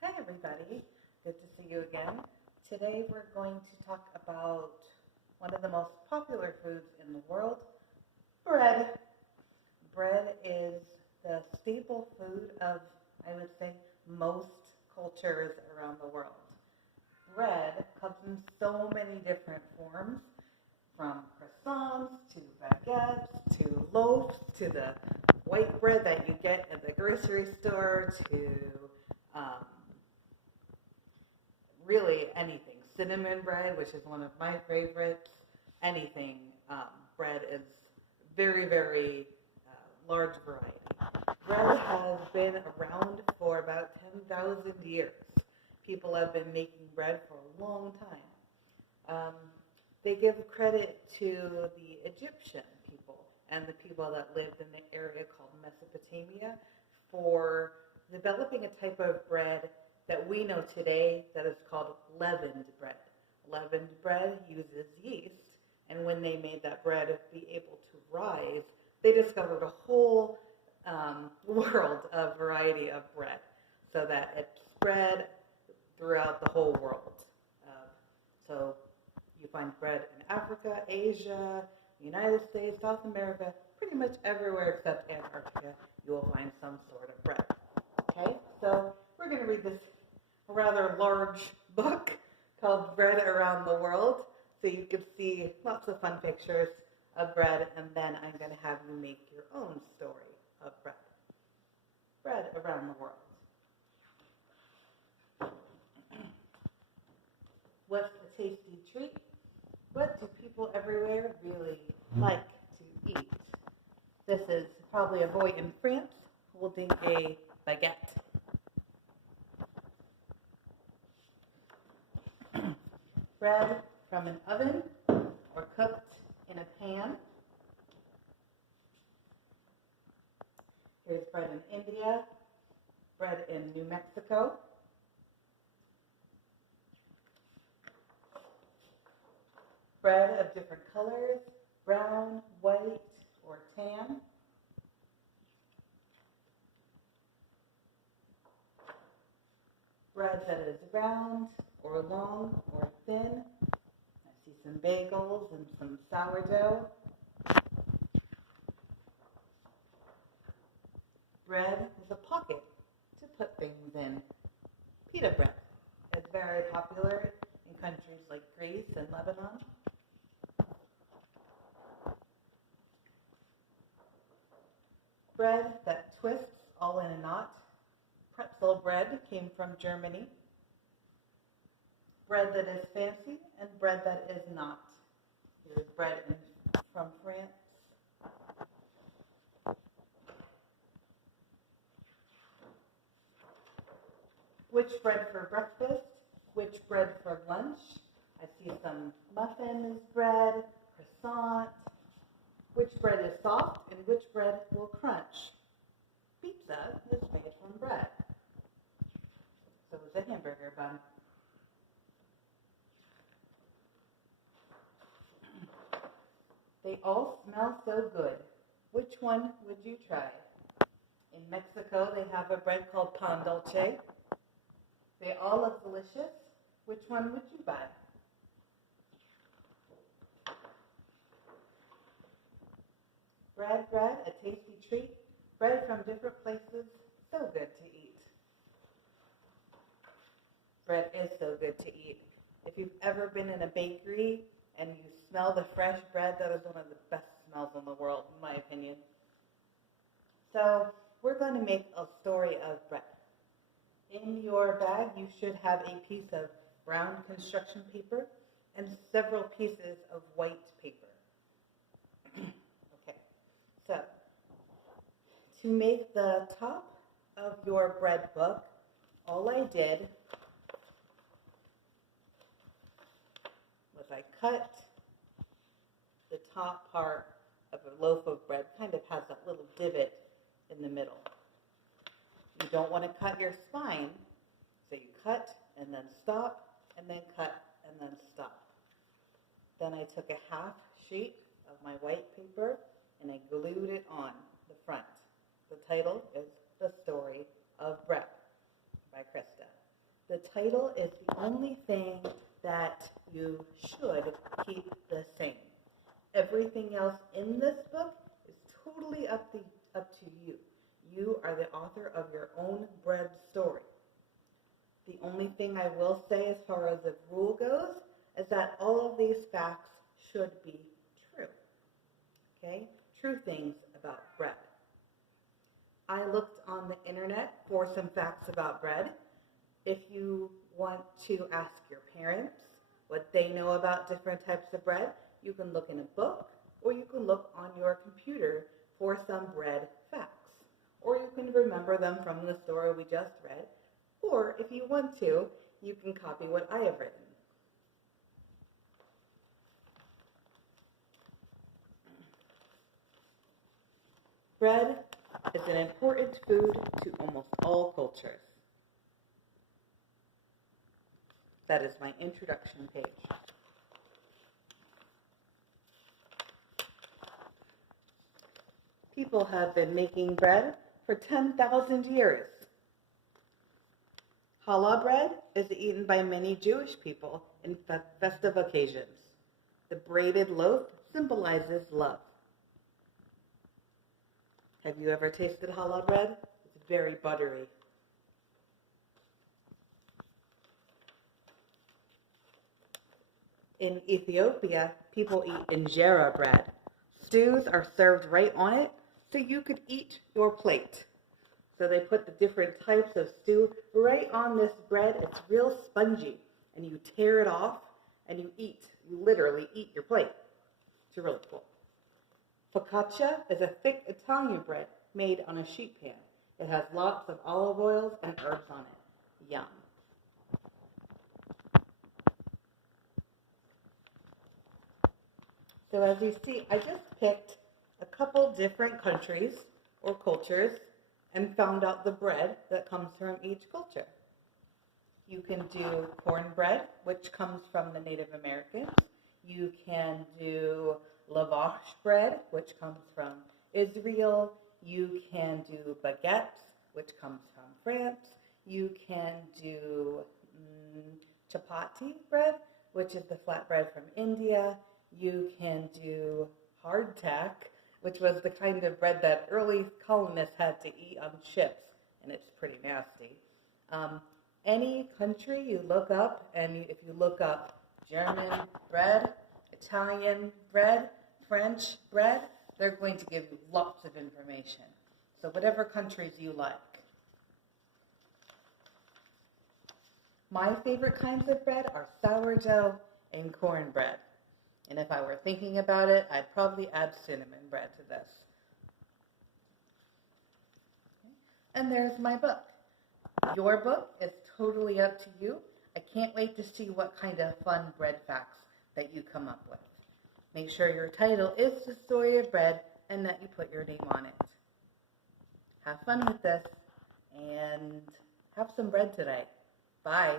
Hi, everybody. Good to see you again. Today we're going to talk about one of the most popular foods in the world, bread. Bread is the staple food of, I would say, most cultures around the world. Bread comes in so many different forms, from croissants to baguettes to loaves to the white bread that you get at the grocery store to um, really anything. Cinnamon bread, which is one of my favorites. Anything bread is very large variety. Bread has been around for about 10,000 years. People have been making bread for a long time. They give credit to the Egyptian people and the people that lived in the area called Mesopotamia for developing a type of bread that we know today that is called leavened bread. Leavened bread uses yeast, and when they made that bread be able to rise, they discovered a whole world of variety of bread, so that it spread throughout the whole world. So you find bread in Africa, Asia, the United States, South America, pretty much everywhere except Antarctica, you will find some sort of bread. Okay, so we're going to read this rather large book called Bread Around the World, so you can see lots of fun pictures of bread, and then I'm going to have you make your own story of bread. Bread around the world. What's a tasty treat? What do people everywhere really like to eat? This is probably a boy in France holding a baguette. Bread from an oven or cooked in a pan. Here's bread in India, bread in New Mexico. Bread of different colors, brown, white, or tan. Bread that is round or long or thin. I see some bagels and some sourdough. Bread with a pocket to put things in. Pita bread is very popular in countries like Greece and Lebanon. Bread that twists all in a knot. Pretzel bread came from Germany. Bread that is fancy and bread that is not. Here's bread from France. Which bread for breakfast? Which bread for lunch? I see some muffins bread, croissant. Which bread is soft and which bread will crunch? Pizza is made from bread. So is a hamburger bun. They all smell so good. Which one would you try? In Mexico, they have a bread called pan dulce. They all look delicious. Which one would you buy? Bread, a tasty treat. Bread from different places, so good to eat. Bread is so good to eat. If you've ever been in a bakery and you smell the fresh bread, that is one of the best smells in the world, in my opinion. So we're going to make a story of bread. In your bag, you should have a piece of brown construction paper and several pieces of white paper. Okay, so to make the top of your bread book, all I did was I cut the top part of a loaf of bread, kind of has that little divot in the middle. You don't want to cut your spine, so you cut and then stop, and then cut and then stop. Then I took a half sheet of my white paper and I glued it on the front. The title is The Story of Bread by Krista. The title is the only thing that you should keep the same. Everything else in this book is totally up to you. You are the author of your own bread story. The only thing I will say as far as the rule goes is that all of these facts should be true. Okay? True things about bread. I looked on the internet for some facts about bread. If you want to ask your parents what they know about different types of bread, you can look in a book or you can look on your computer for some bread facts. Or you can remember them from the story we just read. Or if you want to, you can copy what I have written. Bread is an important food to almost all cultures. That is my introduction page. People have been making bread for 10,000 years. Challah bread is eaten by many Jewish people in festive occasions. The braided loaf symbolizes love. Have you ever tasted challah bread? It's very buttery. In Ethiopia, people eat injera bread. Stews are served right on it, so you could eat your plate. So they put the different types of stew right on this bread. It's real spongy, and you tear it off, and you eat. You literally eat your plate. It's really cool. Focaccia is a thick Italian bread made on a sheet pan. It has lots of olive oils and herbs on it. Yum. So as you see, I just picked a couple different countries or cultures and found out the bread that comes from each culture. You can do cornbread, which comes from the Native Americans. You can do lavash bread, which comes from Israel. You can do baguettes, which comes from France. You can do chapati bread, which is the flatbread from India. You can do hardtack, which was the kind of bread that early colonists had to eat on ships, and it's pretty nasty. Any country you look up, and if you look up German bread, Italian bread, French bread, they're going to give you lots of information. So whatever countries you like. My favorite kinds of bread are sourdough and cornbread. And if I were thinking about it, I'd probably add cinnamon bread to this. And there's my book. Your book is totally up to you. I can't wait to see what kind of fun bread facts that you come up with. Make sure your title is The Story of Bread and that you put your name on it. Have fun with this and have some bread today. Bye.